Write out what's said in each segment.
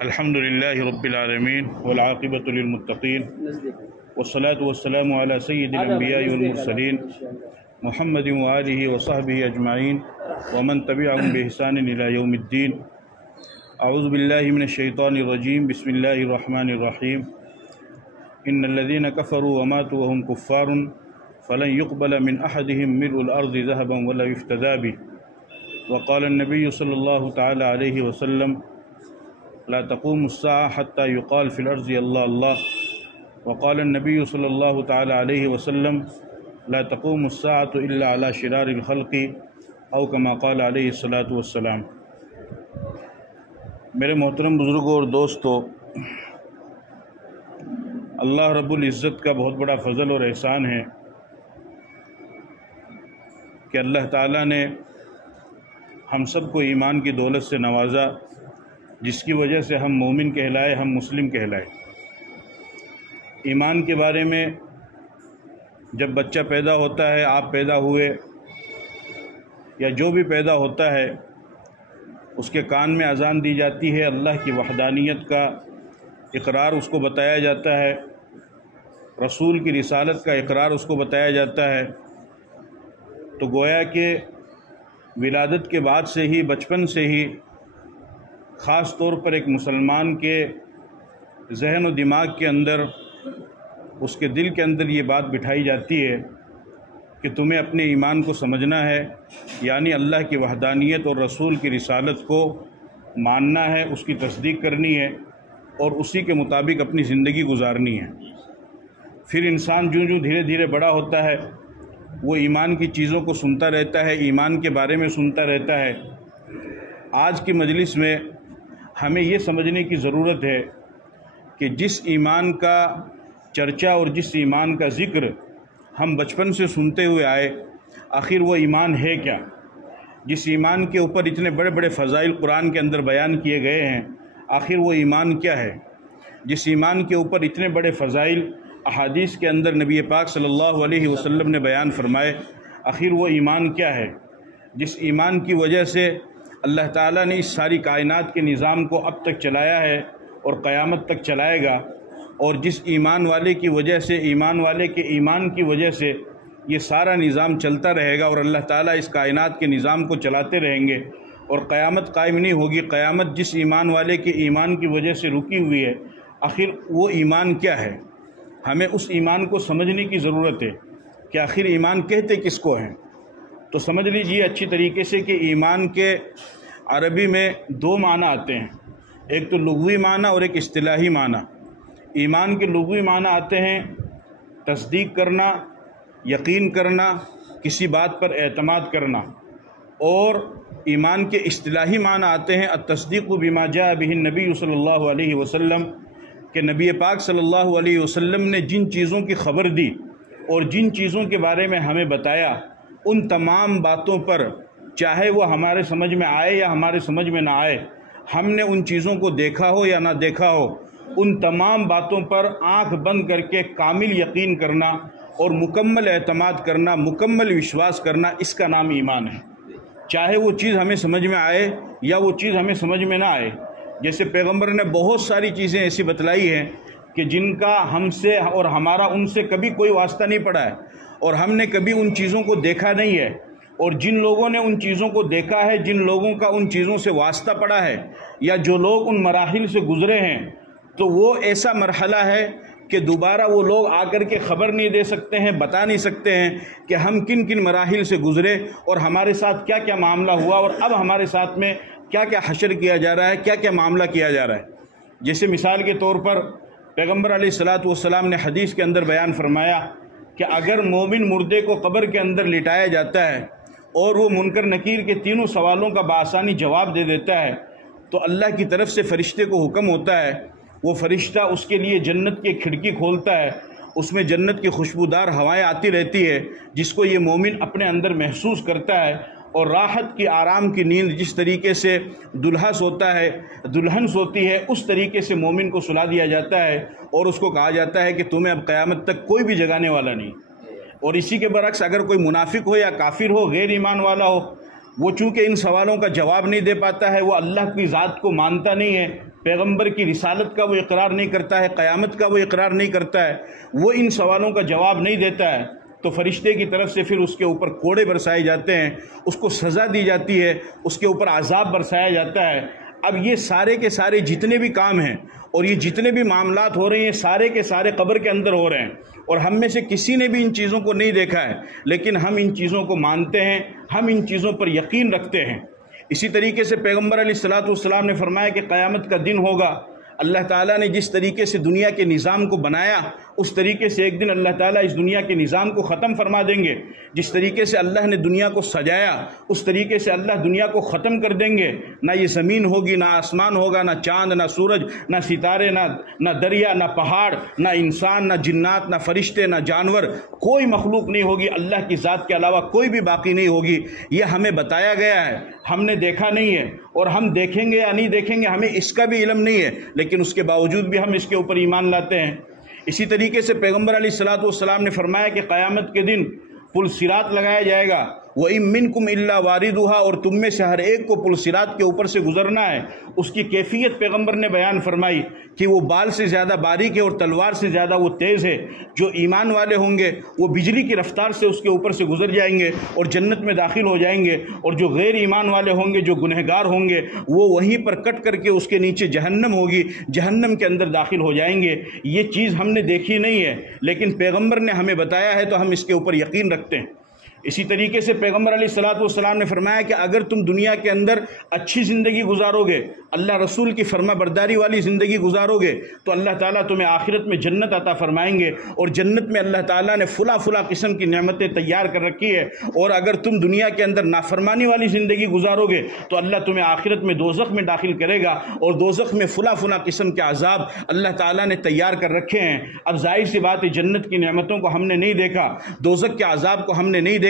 الحمد لله رب العالمين والعاقبة للمتقين والصلاة والسلام على سيد الأنبياء والمرسلين محمد وآله وصحبه أجمعين ومن تبعهم بإحسان إلى يوم الدين. أعوذ بالله من الشيطان الرجيم. بسم الله الرحمن الرحيم. إن الذين كفروا وماتوا وهم كفار فلن يقبل من أحدهم ملء الأرض ذهبا ولا يفتدى به. وقال النبي صلى الله تعالى عليه وسلم: لا تقوم الساعة حتى يقال في الأرض الله الله. وقال النبي صلى الله تعالى عليه وسلم: لا تقوم الساعة إلا على شرار الخلق أو كما قال عليه الصلاة والسلام. میرے محترم بزرگوں اور دوستو، اللہ رب العزت کا بہت بڑا فضل اور احسان ہے کہ اللہ تعالیٰ نے ہم سب کو ایمان کی دولت سے نوازا، جس کی وجہ سے ہم مومن کہلائے، ہم مسلم کہلائے. ایمان کے بارے میں جب بچہ پیدا ہوتا ہے، آپ پیدا ہوئے یا جو بھی پیدا ہوتا ہے، اس کے کان میں اذان دی جاتی ہے، اللہ کی وحدانیت کا اقرار اس کو بتایا جاتا ہے، رسول کی رسالت کا اقرار اس کو بتایا جاتا ہے. تو گویا کہ ولادت کے بعد سے ہی، بچپن سے ہی خاص طور پر ایک مسلمان کے ذہن و دماغ کے اندر، اس کے دل کے اندر یہ بات بٹھائی جاتی ہے کہ تمہیں اپنے ایمان کو سمجھنا ہے، یعنی اللہ کی وحدانیت اور رسول کی رسالت کو ماننا ہے، اس کی تصدیق کرنی ہے اور اسی کے مطابق اپنی زندگی گزارنی ہے. پھر انسان جو دھیرے دھیرے بڑا ہوتا ہے، وہ ایمان کی چیزوں کو سنتا رہتا ہے، ایمان کے بارے میں سنتا رہتا ہے. آج کی مجلس میں ہمیں یہ سمجھنے کی ضرورت ہے کہ جس ایمان کا چرچا اور جس ایمان کا ذکر ہم بچپن سے سنتے ہوئے آئے، آخر وہ ایمان ہے کیا؟ جس ایمان کے اوپر اتنے بڑے بڑے فضائل قرآن کے اندر بیان کیے گئے ہیں، آخر وہ ایمان کیا ہے؟ جس ایمان کے اوپر اتنے بڑے فضائل احادیث کے اندر نبی پاک صلی اللہ علیہ وسلم نے بیان فرمائے، آخر وہ ایمان کیا ہے؟ جس ایمان کی وجہ سے اللہ تعالیٰ نے اس ساری کائنات کے نظام کو اب تک چلایا ہے اور قیامت تک چلائے گا، اور جس ایمان والے کی وجہ سے، ایمان والے کے ایمان کی وجہ سے یہ سارا نظام چلتا رہے گا، اور اللہ تعالیٰ اس کائنات کے نظام کو چلاتے رہیں گے اور قیامت قائم نہیں ہوگی. قیامت جس ایمان والے کے ایمان کی وجہ سے رکی ہوئی ہے، آخر وہ ایمان کیا ہے؟ ہمیں اس ایمان کو سمجھنے کی ضرورت ہے کہ آخر ایمان کہتے کس کو ہیں. تو سمجھ لیجئے اچھی طریقے سے کہ ایمان کے عربی میں دو معنی آتے ہیں، ایک تو لغوی معنی اور ایک اصطلاحی معنی. ایمان کے لغوی معنی آتے ہیں تصدیق کرنا، یقین کرنا، کسی بات پر اعتماد کرنا، اور ایمان کے اصطلاحی معنی آتے ہیں التصدیق بما جاء به النبی صلی اللہ علیہ وسلم، کہ نبی پاک صلی اللہ علیہ وسلم نے جن چیزوں کی خبر دی اور جن چیزوں کے بارے میں ہمیں بتایا، ان تمام باتوں پر، چاہے وہ ہمارے سمجھ میں آئے یا ہمارے سمجھ میں نہ آئے، ہم نے ان چیزوں کو دیکھا ہو یا نہ دیکھا ہو، ان تمام باتوں پر آنکھ بند کر کے کامل یقین کرنا اور مکمل اعتماد کرنا، مکمل وشواس کرنا، اس کا نام ایمان ہے. چاہے وہ چیز ہمیں سمجھ میں آئے یا وہ چیز ہمیں سمجھ میں نہ آئے. جیسے پیغمبر نے بہت ساری چیزیں ایسی بتلائی ہیں کہ جن کا ہم سے اور ہمارا ان سے کبھی کوئی واسطہ نہیں پڑا ہے، اور ہم نے کبھی ان چیزوں کو دیکھا نہیں ہے، اور جن لوگوں نے ان چیزوں کو دیکھا ہے، جن لوگوں کا ان چیزوں سے واسطہ پڑا ہے، یا جو لوگ ان مراحل سے گزرے ہیں، تو وہ ایسا مرحلہ ہے کہ دوبارہ وہ لوگ آ کر کے خبر نہیں دے سکتے ہیں، بتا نہیں سکتے ہیں کہ ہم کن کن مراحل سے گزرے اور ہمارے ساتھ کیا کیا معاملہ ہوا، اور اب ہمارے ساتھ میں کیا کیا حشر کیا جا رہا ہے، کیا کیا معاملہ کیا جا رہا ہے. جیسے مثال کے طور پر پیغمبر علیہ الصلاۃ والسلام نے حدیث کے اندر بیان فرمایا کہ اگر مومن مردے کو قبر کے اندر لٹایا جاتا ہے اور وہ منکر نکیر کے تینوں سوالوں کا بآسانی جواب دے دیتا ہے، تو اللہ کی طرف سے فرشتے کو حکم ہوتا ہے، وہ فرشتہ اس کے لیے جنت کی کھڑکی کھولتا ہے، اس میں جنت کی خوشبودار ہوائیں آتی رہتی ہے، جس کو یہ مومن اپنے اندر محسوس کرتا ہے، اور راحت کی، آرام کی نیند جس طریقے سے دلہا سوتا ہے، دلہن سوتی ہے، اس طریقے سے مومن کو سلا دیا جاتا ہے، اور اس کو کہا جاتا ہے کہ تمہیں اب قیامت تک کوئی بھی جگانے والا نہیں. اور اسی کے برعکس اگر کوئی منافق ہو یا کافر ہو، غیر ایمان والا ہو، وہ چونکہ ان سوالوں کا جواب نہیں دے پاتا ہے، وہ اللہ کی ذات کو مانتا نہیں ہے، پیغمبر کی رسالت کا وہ اقرار نہیں کرتا ہے، قیامت کا وہ اقرار نہیں کرتا ہے، وہ ان سوالوں کا جواب نہیں دیتا ہے، تو فرشتے کی طرف سے پھر اس کے اوپر کوڑے برسائے جاتے ہیں، اس کو سزا دی جاتی ہے، اس کے اوپر عذاب برسایا جاتا ہے۔ اب یہ سارے کے سارے جتنے بھی کام ہیں اور یہ جتنے بھی معاملات ہو رہے ہیں، سارے کے سارے قبر کے اندر ہو رہے ہیں، اور ہم میں سے کسی نے بھی ان چیزوں کو نہیں دیکھا ہے، لیکن ہم ان چیزوں کو مانتے ہیں، ہم ان چیزوں پر یقین رکھتے ہیں۔ اسی طریقے سے پیغمبر علیہ الصلوۃ نے فرمایا کہ قیامت کا دن ہوگا، اللہ تعالیٰ نے جس طریقے سے دنیا کے نظام کو بنایا اس طریقے سے ایک دن اللہ تعالیٰ اس دنیا کے نظام کو ختم فرما دیں گے۔ جس طریقے سے اللہ نے دنیا کو سجایا اس طریقے سے اللہ دنیا کو ختم کر دیں گے۔ نہ یہ زمین ہوگی، نہ آسمان ہوگا، نہ چاند، نہ سورج، نہ ستارے، نہ دریا، نہ پہاڑ، نہ انسان، نہ جنات، نہ فرشتے، نہ جانور، کوئی مخلوق نہیں ہوگی، اللہ کی ذات کے علاوہ کوئی بھی باقی نہیں ہوگی۔ یہ ہمیں بتایا گیا ہے، ہم نے دیکھا نہیں ہے، اور ہم دیکھیں گے یا نہیں دیکھیں گے ہمیں اس کا بھی علم نہیں ہے، لیکن اس کے باوجود بھی ہم اس کے اوپر ایمان لاتے ہیں۔ اسی طریقے سے پیغمبر علیہ الصلوۃ نے فرمایا کہ قیامت کے دن پل صراط لگایا جائے گا، وَإِن مِّنكُمْ إِلَّا وَارِدُهَا، اور تم میں سے ہر ایک کو پل صراط کے اوپر سے گزرنا ہے۔ اس کی کیفیت پیغمبر نے بیان فرمائی کہ وہ بال سے زیادہ باریک ہے اور تلوار سے زیادہ وہ تیز ہے۔ جو ایمان والے ہوں گے وہ بجلی کی رفتار سے اس کے اوپر سے گزر جائیں گے اور جنت میں داخل ہو جائیں گے، اور جو غیر ایمان والے ہوں گے، جو گنہگار ہوں گے، وہ وہیں پر کٹ کر کے اس کے نیچے جہنم ہوگی، جہنم کے اندر داخل ہو جائیں گے۔ یہ چیز ہم نے دیکھی نہیں ہے، لیکن پیغمبر نے ہمیں بتایا ہے تو ہم اس کے اوپر یقین رکھتے ہیں۔ اسی طریقے سے پیغمبر علیہ الصلوۃ نے فرمایا کہ اگر تم دنیا کے اندر اچھی زندگی گزارو گے، اللہ رسول کی فرما برداری والی زندگی گزارو گے، تو اللہ تعالیٰ تمہیں آخرت میں جنت عطا فرمائیں گے، اور جنت میں اللہ تعالیٰ نے فلاں قسم کی نعمتیں تیار کر رکھی ہے۔ اور اگر تم دنیا کے اندر نافرمانی والی زندگی گزارو گے تو اللہ تمہیں آخرت میں دوزخ میں داخل کرے گا، اور دوزخ میں فلاں قسم کے عذاب اللہ تعالیٰ نے تیار کر رکھے ہیں۔ اب ظاہر سی بات ہے جنت کی نعمتوں کو ہم نے نہیں دیکھا، دوزخ کے عذاب کو ہم نے نہیں دیکھا،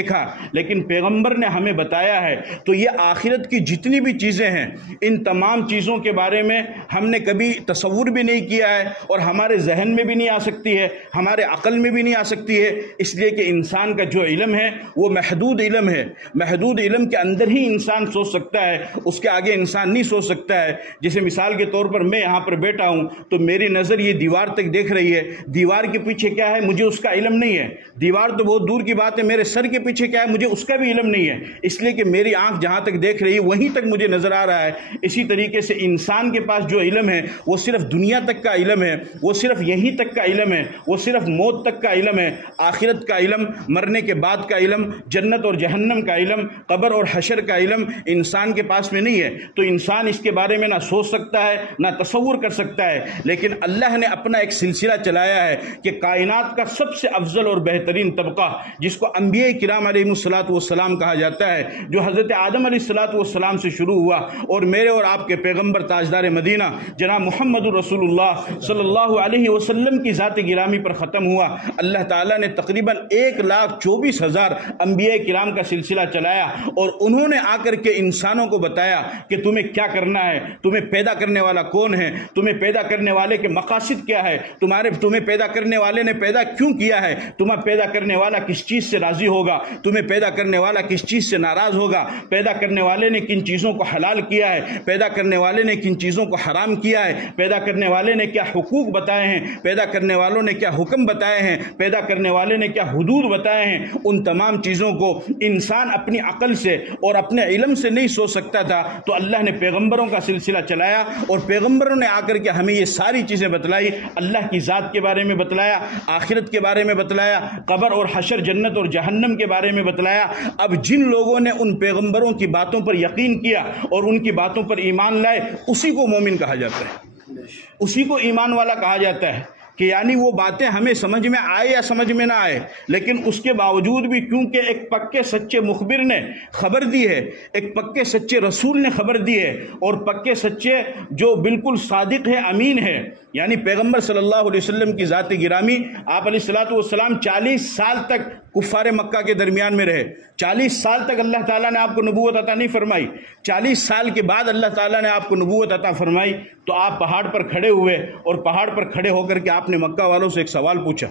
لیکن پیغمبر نے ہمیں بتایا ہے۔ تو یہ آخرت کی جتنی بھی چیزیں ہیں، ان تمام چیزوں کے بارے میں ہم نے کبھی تصور بھی نہیں کیا ہے، اور ہمارے ذہن میں بھی نہیں آ سکتی ہے، ہمارے عقل میں بھی نہیں آ سکتی ہے، اس لیے کہ انسان کا جو علم ہے وہ محدود علم ہے۔ محدود علم کے اندر ہی انسان سوچ سکتا ہے، اس کے آگے انسان نہیں سوچ سکتا ہے۔ جیسے مثال کے طور پر میں یہاں پر بیٹھا ہوں تو میری نظر یہ دیوار تک دیکھ رہی ہے، دیوار کے پیچھے کیا ہے مجھے اس کا علم نہیں ہے، دیوار تو بہت دور کی بات ہے، میرے سر کے پیچھے کیا ہے مجھے اس کا بھی علم نہیں ہے، اس لیے کہ میری آنکھ جہاں تک دیکھ رہی ہے وہیں تک مجھے نظر آ رہا ہے۔ اسی طریقے سے انسان کے پاس جو علم ہے وہ صرف دنیا تک کا علم ہے، وہ صرف یہیں تک کا علم ہے، وہ صرف موت تک کا علم ہے۔ آخرت کا علم، مرنے کے بعد کا علم، جنت اور جہنم کا علم، قبر اور حشر کا علم انسان کے پاس میں نہیں ہے، تو انسان اس کے بارے میں نہ سوچ سکتا ہے نہ تصور کر سکتا ہے۔ لیکن اللہ نے اپنا ایک سلسلہ چلایا ہے کہ کائنات کا سب سے افضل اور بہترین طبقہ، جس کو انبیاء کرام علیہ السلام کہا جاتا ہے، جو حضرت آدم علیہ السلام سے شروع ہوا اور میرے اور آپ کے پیغمبر تاجدار مدینہ جناب محمد رسول اللہ صلی اللہ علیہ وسلم کی ذات گرامی پر ختم ہوا۔ اللہ تعالیٰ نے تقریباً 1,24,000 انبیاء کرام کا سلسلہ چلایا، اور انہوں نے آ کر کے انسانوں کو بتایا کہ تمہیں کیا کرنا ہے، تمہیں پیدا کرنے والا کون ہے، تمہیں پیدا کرنے والے کے مقاصد کیا ہے، تمہیں پیدا کرنے والے نے پیدا کیوں کیا ہے، تمہیں پیدا کرنے والا کس چیز سے راضی ہوگا، تمہیں پیدا کرنے والا کس چیز سے ناراض ہوگا، پیدا کرنے والے نے کن چیزوں کو حلال کیا ہے، پیدا کرنے والے نے کن چیزوں کو حرام کیا ہے، پیدا کرنے والے نے کیا حقوق بتائے ہیں، پیدا کرنے والوں نے کیا حکم بتائے ہیں، پیدا کرنے والے نے کیا حدود بتائے ہیں۔ ان تمام چیزوں کو انسان اپنی عقل سے اور اپنے علم سے نہیں سوچ سکتا تھا، تو اللہ نے پیغمبروں کا سلسلہ چلایا، اور پیغمبروں نے آ کر کے ہمیں یہ ساری چیزیں بتلائی، اللہ کی ذات کے بارے میں بتلایا، آخرت کے بارے میں بتلایا، قبر اور حشر، جنت اور جہنم کے بارے میں بتلایا۔ اب جن لوگوں نے ان پیغمبروں کی باتوں پر یقین کیا اور ان کی باتوں پر ایمان لائے، اسی کو مومن کہا جاتا ہے، اسی کو ایمان والا کہا جاتا ہے، کہ یعنی وہ باتیں ہمیں سمجھ میں آئے یا سمجھ میں نہ آئے، لیکن اس کے باوجود بھی کیونکہ ایک پکے سچے مخبر نے خبر دی ہے، ایک پکے سچے رسول نے خبر دی ہے، اور پکے سچے جو بالکل صادق ہے، امین ہے، یعنی پیغمبر صلی اللہ علیہ وسلم کی ذات گرامی، آپ علیہ السلام 40 سال تک کفار مکہ کے درمیان میں رہے، 40 سال تک اللہ تعالیٰ نے آپ کو نبوت عطا نہیں فرمائی، 40 سال کے بعد اللہ تعالیٰ نے آپ کو نبوت عطا فرمائی، تو آپ پہاڑ پر کھڑے ہوئے، اور پہاڑ پر کھڑے ہو کر کے آپ نے مکہ والوں سے ایک سوال پوچھا۔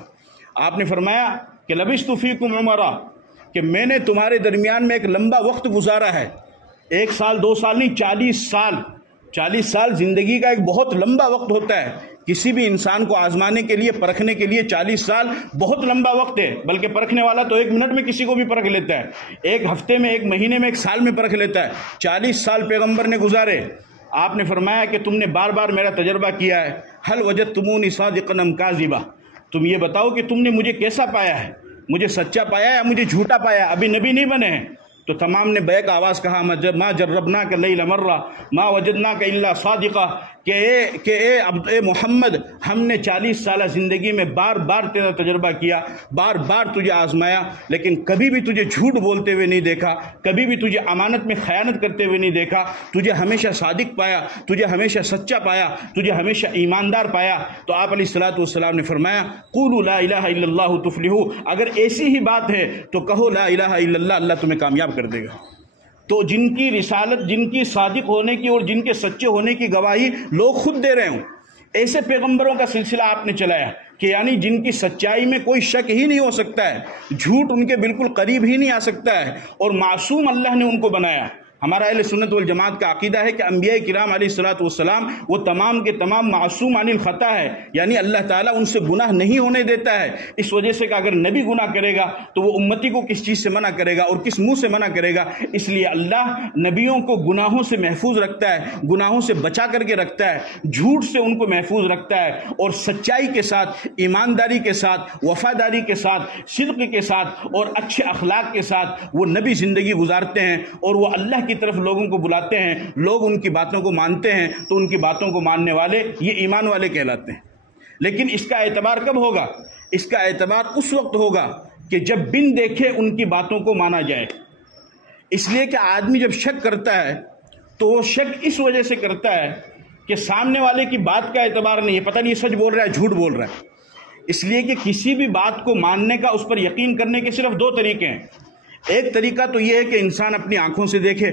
آپ نے فرمایا کہ لبثت فیکم عمرا، کہ میں نے تمہارے درمیان میں ایک لمبا وقت گزارا ہے، 1 سال 2 سال نہیں، 40 سال، 40 سال زندگی کا ایک بہت لمبا وقت ہوتا ہے. کسی بھی انسان کو آزمانے کے لیے، پرکھنے کے لیے 40 سال بہت لمبا وقت ہے. بلکہ پرکھنے والا تو 1 منٹ میں کسی کو بھی پرکھ لیتا ہے، 1 ہفتے میں، 1 مہینے میں، 1 سال میں پرکھ لیتا ہے. 40 سال پیغمبر نے گزارے. آپ نے فرمایا کہ تم نے بار بار میرا تجربہ کیا ہے. حل وجدتمونی صادقا ام کاذبا، تم یہ بتاؤ کہ تم نے مجھے کیسا پایا ہے، مجھے سچا پایا یا مجھے جھوٹا پایا. ابھی نبی نہیں بنے ہیں. تو تمام نے بیک آواز کہا ما جربناک اللیل مرہ ما وجدناک الا صادقا، کہ اے محمد، ہم نے 40 سالہ زندگی میں بار بار تیرا تجربہ کیا، بار بار تجھے آزمایا، لیکن کبھی بھی تجھے جھوٹ بولتے ہوئے نہیں دیکھا، کبھی بھی تجھے امانت میں خیانت کرتے ہوئے نہیں دیکھا. تجھے ہمیشہ صادق پایا، تجھے ہمیشہ سچا پایا، تجھے ہمیشہ ایماندار پایا. تو آپ علیہ الصلوۃ والسلام نے فرمایا قولوا لا الہ الا اللہ تفلحوا، اگر ایسی ہی بات ہے تو کہو لا الہ الا اللہ، اللہ تمہیں کامیاب کر دے گا. تو جن کی رسالت، جن کی صادق ہونے کی اور جن کے سچے ہونے کی گواہی لوگ خود دے رہے ہوں، ایسے پیغمبروں کا سلسلہ آپ نے چلایا کہ یعنی جن کی سچائی میں کوئی شک ہی نہیں ہو سکتا ہے، جھوٹ ان کے بالکل قریب ہی نہیں آ سکتا ہے، اور معصوم اللہ نے ان کو بنایا. ہمارا اہل سنت والجماعت کا عقیدہ ہے کہ انبیاء کرام علیہ الصلوۃ والسلام وہ تمام کے تمام معصوم عن الخطا ہے، یعنی اللہ تعالیٰ ان سے گناہ نہیں ہونے دیتا ہے. اس وجہ سے کہ اگر نبی گناہ کرے گا تو وہ امتی کو کس چیز سے منع کرے گا اور کس منہ سے منع کرے گا. اس لیے اللہ نبیوں کو گناہوں سے محفوظ رکھتا ہے، گناہوں سے بچا کر کے رکھتا ہے، جھوٹ سے ان کو محفوظ رکھتا ہے، اور سچائی کے ساتھ، ایمانداری کے ساتھ، وفاداری کے ساتھ، صدق کے ساتھ اور اچھے اخلاق کے ساتھ وہ نبی زندگی گزارتے ہیں، اور وہ اللہ کی طرف لوگوں کو بلاتے ہیں. لوگ ان کی باتوں کو مانتے ہیں تو ان کی باتوں کو ماننے والے یہ ایمان والے کہلاتے ہیں. لیکن اس کا اعتبار کب ہوگا؟ اس کا اعتبار اس وقت ہوگا کہ جب بن دیکھے ان کی باتوں کو مانا جائے. اس لیے کہ آدمی جب شک کرتا ہے تو وہ شک اس وجہ سے کرتا ہے کہ سامنے والے کی بات کا اعتبار نہیں ہے، پتہ نہیں سچ بول رہا ہے جھوٹ بول رہا ہے. اس لیے کہ کسی بھی بات کو ماننے کا، اس پر یقین کرنے کے صرف 2 طریقے ہیں. ایک طریقہ تو یہ ہے کہ انسان اپنی آنکھوں سے دیکھے.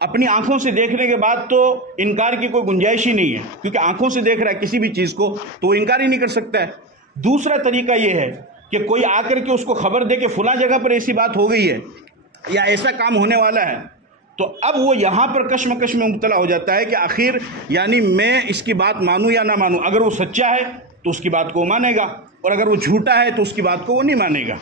اپنی آنکھوں سے دیکھنے کے بعد تو انکار کی کوئی گنجائش ہی نہیں ہے، کیونکہ آنکھوں سے دیکھ رہا ہے کسی بھی چیز کو تو وہ انکار ہی نہیں کر سکتا ہے. دوسرا طریقہ یہ ہے کہ کوئی آ کر کے اس کو خبر دے کہ فلاں جگہ پر ایسی بات ہو گئی ہے یا ایسا کام ہونے والا ہے، تو اب وہ یہاں پر کشمکش میں مبتلا ہو جاتا ہے کہ آخر یعنی میں اس کی بات مانوں یا نہ مانوں. اگر وہ سچا ہے تو اس کی بات کو وہ مانے گا، اور اگر وہ جھوٹا ہے تو اس کی بات کو وہ نہیں مانے گا.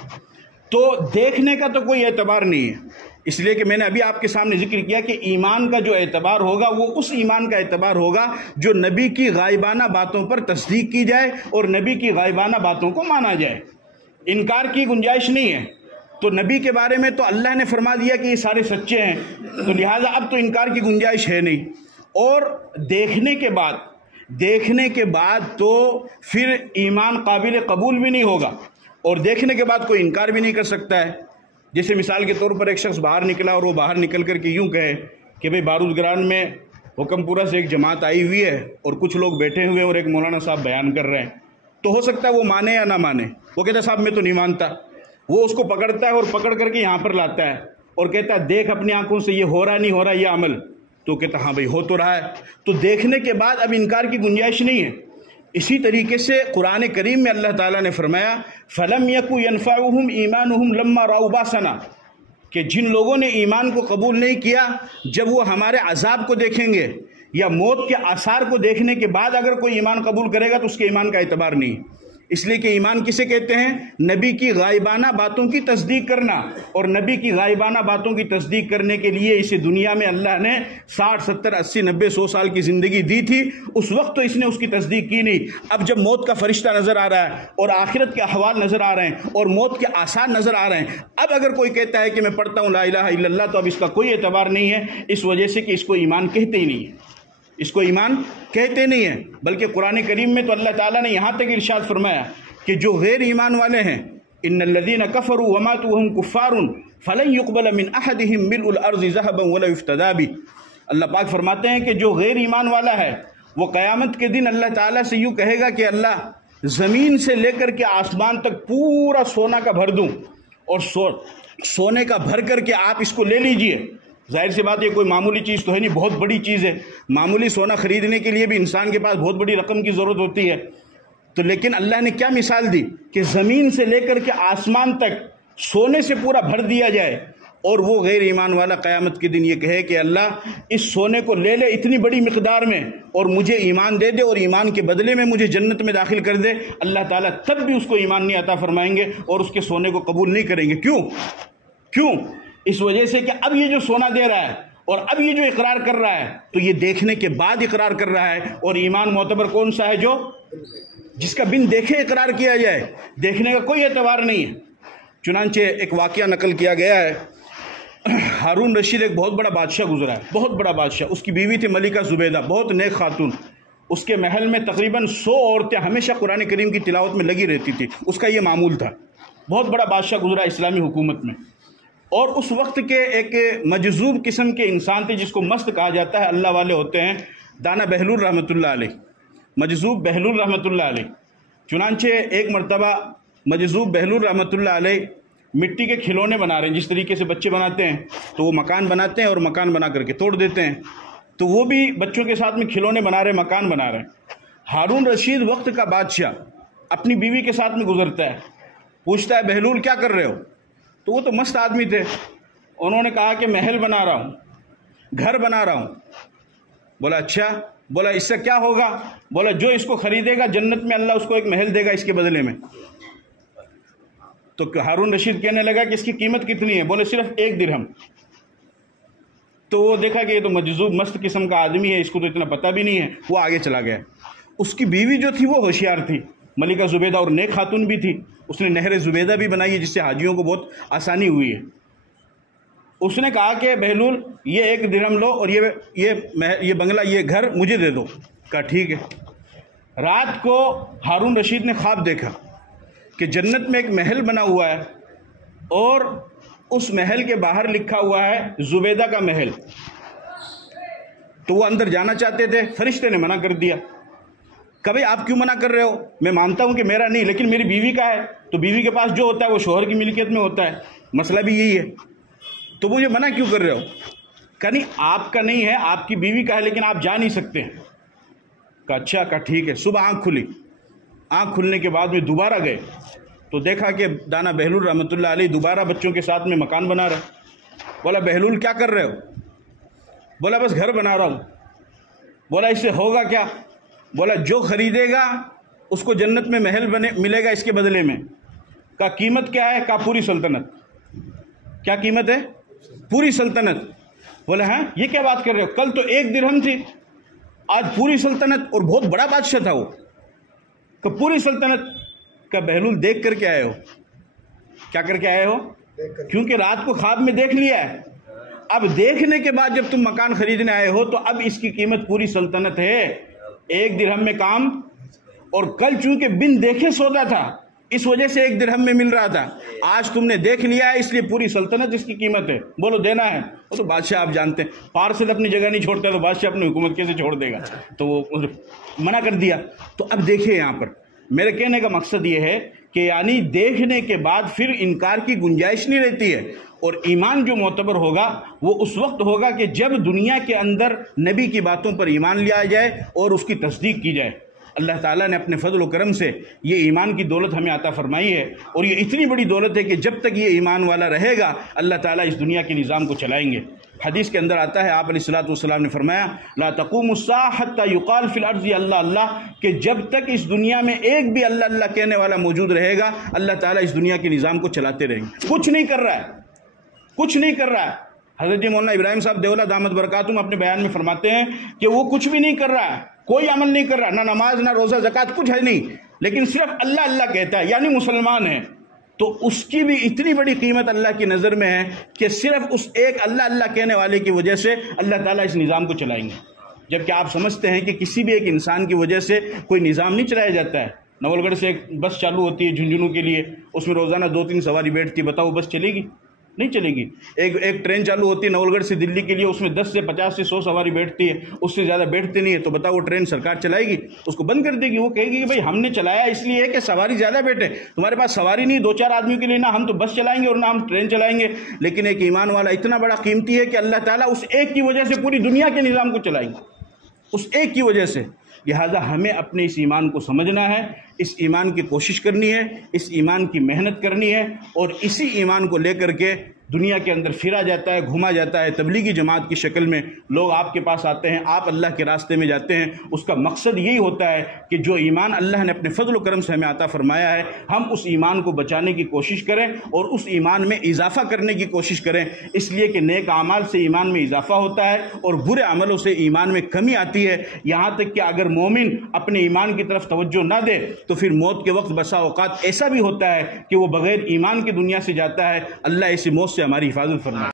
تو دیکھنے کا تو کوئی اعتبار نہیں ہے. اس لیے کہ میں نے ابھی آپ کے سامنے ذکر کیا کہ ایمان کا جو اعتبار ہوگا وہ اس ایمان کا اعتبار ہوگا جو نبی کی غائبانہ باتوں پر تصدیق کی جائے اور نبی کی غائبانہ باتوں کو مانا جائے. انکار کی گنجائش نہیں ہے. تو نبی کے بارے میں تو اللہ نے فرما دیا کہ یہ سارے سچے ہیں، تو لہٰذا اب تو انکار کی گنجائش ہے نہیں. اور دیکھنے کے بعد تو پھر ایمان قابل قبول بھی نہیں ہوگا، اور دیکھنے کے بعد کوئی انکار بھی نہیں کر سکتا ہے. جیسے مثال کے طور پر ایک شخص باہر نکلا اور وہ باہر نکل کر کے یوں کہے کہ بھئی بارود گران میں حکم پورہ سے ایک جماعت آئی ہوئی ہے اور کچھ لوگ بیٹھے ہوئے اور ایک مولانا صاحب بیان کر رہے ہیں. تو ہو سکتا ہے وہ مانے یا نہ مانے. وہ کہتا ہے صاحب میں تو نہیں مانتا. وہ اس کو پکڑتا ہے اور پکڑ کر کے یہاں پر لاتا ہے اور کہتا ہے دیکھ اپنی آنکھوں سے یہ ہو رہا نہیں ہو رہا یہ عمل. تو کہتا ہاں بھئی ہو تو رہا ہے. تو دیکھنے کے بعد اب انکار کی گنجائش نہیں ہے. اسی طریقے سے قرآن کریم میں اللہ تعالیٰ نے فرمایا فَلَمْ يَكُ يَنْفَعُهُمْ إِيمَانُهُمْ لَمَّا رَأَوْا بَأْسَنَا، کہ جن لوگوں نے ایمان کو قبول نہیں کیا جب وہ ہمارے عذاب کو دیکھیں گے یا موت کے آثار کو دیکھنے کے بعد اگر کوئی ایمان قبول کرے گا تو اس کے ایمان کا اعتبار نہیں. اس لیے کہ ایمان کسے کہتے ہیں؟ نبی کی غائبانہ باتوں کی تصدیق کرنا. اور نبی کی غائبانہ باتوں کی تصدیق کرنے کے لیے اسے دنیا میں اللہ نے 60 70 80 90 100 سال کی زندگی دی تھی. اس وقت تو اس نے اس کی تصدیق کی نہیں. اب جب موت کا فرشتہ نظر آ رہا ہے اور آخرت کے احوال نظر آ رہے ہیں اور موت کے آثار نظر آ رہے ہیں، اب اگر کوئی کہتا ہے کہ میں پڑھتا ہوں لا الہ الا اللہ، تو اب اس کا کوئی اعتبار نہیں ہے، اس وجہ سے کہ اس کو ایمان کہتے ہی نہیں ہے. اس کو ایمان کہتے نہیں ہیں. بلکہ قرآن کریم میں تو اللہ تعالیٰ نے یہاں تک ارشاد فرمایا کہ جو غیر ایمان والے ہیں ان الذين كفروا وماتوا وهم كفار فلن يقبل من احدهم ملء الارض ذهبا ولا يفتدى به. اللہ پاک فرماتے ہیں کہ جو غیر ایمان والا ہے وہ قیامت کے دن اللہ تعالیٰ سے یوں کہے گا کہ اللہ زمین سے لے کر کے آسمان تک پورا سونا کا بھر دوں، اور سونے کا بھر کر کے آپ اس کو لے لیجئے. ظاہر سی بات یہ کوئی معمولی چیز تو ہے نہیں، بہت بڑی چیز ہے. معمولی سونا خریدنے کے لیے بھی انسان کے پاس بہت بڑی رقم کی ضرورت ہوتی ہے. تو لیکن اللہ نے کیا مثال دی کہ زمین سے لے کر کے آسمان تک سونے سے پورا بھر دیا جائے اور وہ غیر ایمان والا قیامت کے دن یہ کہے کہ اللہ اس سونے کو لے لے اتنی بڑی مقدار میں اور مجھے ایمان دے دے اور ایمان کے بدلے میں مجھے جنت میں داخل کر دے، اللہ تعالیٰ تب بھی اس کو ایمان نہیں عطا فرمائیں گے اور اس کے سونے کو قبول نہیں کریں گے۔ کیوں؟ اس وجہ سے کہ اب یہ جو سونا دے رہا ہے اور اب یہ جو اقرار کر رہا ہے تو یہ دیکھنے کے بعد اقرار کر رہا ہے، اور ایمان معتبر کون سا ہے؟ جو جس کا بن دیکھے اقرار کیا جائے، دیکھنے کا کوئی اعتبار نہیں ہے۔ چنانچہ ایک واقعہ نقل کیا گیا ہے، ہارون رشید ایک بہت بڑا بادشاہ گزرا ہے، بہت بڑا بادشاہ، اس کی بیوی تھی ملکہ زبیدہ، بہت نیک خاتون، اس کے محل میں تقریباً 100 عورتیں ہمیشہ قرآن کریم کی تلاوت میں لگی رہتی تھی، اس کا یہ معمول تھا۔ بہت بڑا بادشاہ گزرا اسلامی حکومت میں، اور اس وقت کے ایک مجذوب قسم کے انسان تھے جس کو مست کہا جاتا ہے، اللہ والے ہوتے ہیں، دانا بہلول رحمۃ اللہ علیہ، مجذوب بہلول رحمۃ اللہ علیہ۔ چنانچہ ایک مرتبہ مجذوب بہلول رحمۃ اللہ علیہ مٹی کے کھلونے بنا رہے ہیں، جس طریقے سے بچے بناتے ہیں تو وہ مکان بناتے ہیں اور مکان بنا کر کے توڑ دیتے ہیں، تو وہ بھی بچوں کے ساتھ میں کھلونے بنا رہے ہیں، مکان بنا رہے ہیں۔ ہارون رشید وقت کا بادشاہ اپنی بیوی کے ساتھ میں گزرتا ہے، پوچھتا ہے بہلول کیا کر رہے ہو؟ تو وہ تو مست آدمی تھے، انہوں نے کہا کہ محل بنا رہا ہوں، گھر بنا رہا ہوں۔ بولا اچھا، بولا اس سے کیا ہوگا؟ بولا جو اس کو خریدے گا جنت میں اللہ اس کو ایک محل دے گا اس کے بدلے میں۔ تو ہارون رشید کہنے لگا کہ اس کی قیمت کتنی ہے؟ بولے صرف 1 درہم۔ تو وہ دیکھا کہ یہ تو مجذوب مست قسم کا آدمی ہے، اس کو تو اتنا پتہ بھی نہیں ہے، وہ آگے چلا گیا۔ اس کی بیوی جو تھی وہ ہوشیار تھی، ملکہ زبیدہ، اور نیک خاتون بھی تھی، اس نے نہر زبیدہ بھی بنائی ہے جس سے حاجیوں کو بہت آسانی ہوئی ہے۔ اس نے کہا کہ بہلول یہ 1 درہم لو اور یہ بنگلہ، یہ گھر مجھے دے دو۔ کہا ٹھیک ہے۔ رات کو ہارون رشید نے خواب دیکھا کہ جنت میں ایک محل بنا ہوا ہے اور اس محل کے باہر لکھا ہوا ہے زبیدہ کا محل۔ تو وہ اندر جانا چاہتے تھے، فرشتے نے منع کر دیا۔ کبھی آپ کیوں منع کر رہے ہو؟ میں مانتا ہوں کہ میرا نہیں، لیکن میری بیوی کا ہے، تو بیوی کے پاس جو ہوتا ہے وہ شوہر کی ملکیت میں ہوتا ہے، مسئلہ بھی یہی ہے، تو مجھے منع کیوں کر رہے ہو؟ کہا نہیں آپ کا نہیں ہے، آپ کی بیوی کا ہے، لیکن آپ جا نہیں سکتے۔ کہا اچھا، کہا ٹھیک ہے۔ صبح آنکھ کھلی، آنکھ کھلنے کے بعد میں دوبارہ گئے تو دیکھا کہ دانا بہلول رحمۃ اللہ علیہ دوبارہ بچوں کے ساتھ میں مکان بنا رہے۔ بولا بہلول کیا کر رہے ہو؟ بولا بس گھر بنا رہا ہوں۔ بولا اس سے ہوگا کیا؟ بولا جو خریدے گا اس کو جنت میں محل ملے گا اس کے بدلے میں۔ کہا قیمت کیا ہے؟ کہا پوری سلطنت۔ کیا قیمت ہے؟ پوری سلطنت۔ بولا ہاں یہ کیا بات کر رہے ہو؟ کل تو 1 درہم تھی، آج پوری سلطنت، اور بہت بڑا بادشاہ تھا وہ۔ کہ پوری سلطنت۔ کا بہلول دیکھ کر کے آئے ہو؟ کیا کر کے آئے ہو؟ کیونکہ رات کو خواب میں دیکھ لیا ہے، اب دیکھنے کے بعد جب تم مکان خریدنے آئے ہو تو اب اس کی قیمت پوری سلطنت ہے، 1 درہم میں کام، اور کل چونکہ بن دیکھے سودا تھا اس وجہ سے 1 درہم میں مل رہا تھا، آج تم نے دیکھ لیا ہے اس لیے پوری سلطنت اس کی قیمت ہے، بولو دینا ہے۔ وہ تو بادشاہ آپ جانتے ہیں، پارسل اپنی جگہ نہیں چھوڑتا تو بادشاہ اپنی حکومت کیسے چھوڑ دے گا؟ تو وہ منع کر دیا۔ تو اب دیکھیں یہاں پر میرے کہنے کا مقصد یہ ہے کہ یعنی دیکھنے کے بعد پھر انکار کی گنجائش نہیں رہتی ہے، اور ایمان جو معتبر ہوگا وہ اس وقت ہوگا کہ جب دنیا کے اندر نبی کی باتوں پر ایمان لیا جائے اور اس کی تصدیق کی جائے۔ اللہ تعالیٰ نے اپنے فضل و کرم سے یہ ایمان کی دولت ہمیں عطا فرمائی ہے، اور یہ اتنی بڑی دولت ہے کہ جب تک یہ ایمان والا رہے گا اللہ تعالیٰ اس دنیا کے نظام کو چلائیں گے۔ حدیث کے اندر آتا ہے، آپ علیہ الصلوۃ والسلام نے فرمایا لا تقوم الساعة حتى يقال في الارض اللہ اللہ، کہ جب تک اس دنیا میں ایک بھی اللہ اللہ کہنے والا موجود رہے گا اللہ تعالیٰ اس دنیا کے نظام کو چلاتے رہیں گے۔ کچھ نہیں کر رہا ہے، کچھ نہیں کر رہا ہے۔ حضرت مولانا ابراہیم صاحب دیولہ دامت برکاتہم اپنے بیان میں فرماتے ہیں کہ وہ کچھ بھی نہیں کر رہا ہے، کوئی عمل نہیں کر رہا، نہ نماز نہ روزہ زکوٰۃ کچھ ہے نہیں، لیکن صرف اللہ اللہ کہتا ہے، یعنی مسلمان ہے، تو اس کی بھی اتنی بڑی قیمت اللہ کی نظر میں ہے کہ صرف اس ایک اللہ اللہ کہنے والے کی وجہ سے اللہ تعالیٰ اس نظام کو چلائیں گے۔ جبکہ آپ سمجھتے ہیں کہ کسی بھی ایک انسان کی وجہ سے کوئی نظام نہیں چلایا جاتا ہے۔ نول گڑھ سے ایک بس چالو ہوتی ہے جھنجھنوں کے لیے، اس میں روزانہ 2-3 سواری بیٹھتی ہے، بتاؤ بس چلے گی؟ نہیں چلے گی۔ ایک ٹرین چالو ہوتی ہے نول گڑھ سے دلی کے لیے، اس میں 10 سے 50 سے 100 سواری بیٹھتی ہے، اس سے زیادہ بیٹھتے نہیں ہے، تو بتاؤ وہ ٹرین سرکار چلائے گی؟ اس کو بند کر دے گی۔ وہ کہے گی کہ بھائی ہم نے چلایا اس لیے ہے کہ سواری زیادہ بیٹھے، تمہارے پاس سواری نہیں 2-4 آدمیوں کے لیے، نہ ہم تو بس چلائیں گے اور نہ ہم ٹرین چلائیں گے۔ لیکن ایک ایمان والا اتنا بڑا قیمتی ہے کہ اللہ تعالیٰ اس ایک کی وجہ سے پوری دنیا کے نظام کو چلائیں گے، اس ایک کی وجہ سے۔ لہٰذا ہمیں اپنے اس ایمان کو سمجھنا ہے، اس ایمان کی کوشش کرنی ہے، اس ایمان کی محنت کرنی ہے، اور اسی ایمان کو لے کر کے دنیا کے اندر پھرا جاتا ہے، گھوما جاتا ہے، تبلیغی جماعت کی شکل میں لوگ آپ کے پاس آتے ہیں، آپ اللہ کے راستے میں جاتے ہیں، اس کا مقصد یہی ہوتا ہے کہ جو ایمان اللہ نے اپنے فضل و کرم سے ہمیں عطا فرمایا ہے، ہم اس ایمان کو بچانے کی کوشش کریں اور اس ایمان میں اضافہ کرنے کی کوشش کریں، اس لیے کہ نیک اعمال سے ایمان میں اضافہ ہوتا ہے اور برے عملوں سے ایمان میں کمی آتی ہے، یہاں تک کہ اگر مومن اپنے ایمان کی طرف توجہ نہ دے تو پھر موت کے وقت بسا اوقات ایسا بھی ہوتا ہے کہ وہ بغیر ایمان کی دنیا سے جاتا ہے۔ اللہ ایسی موت سے ہماری حفاظت فرمائے۔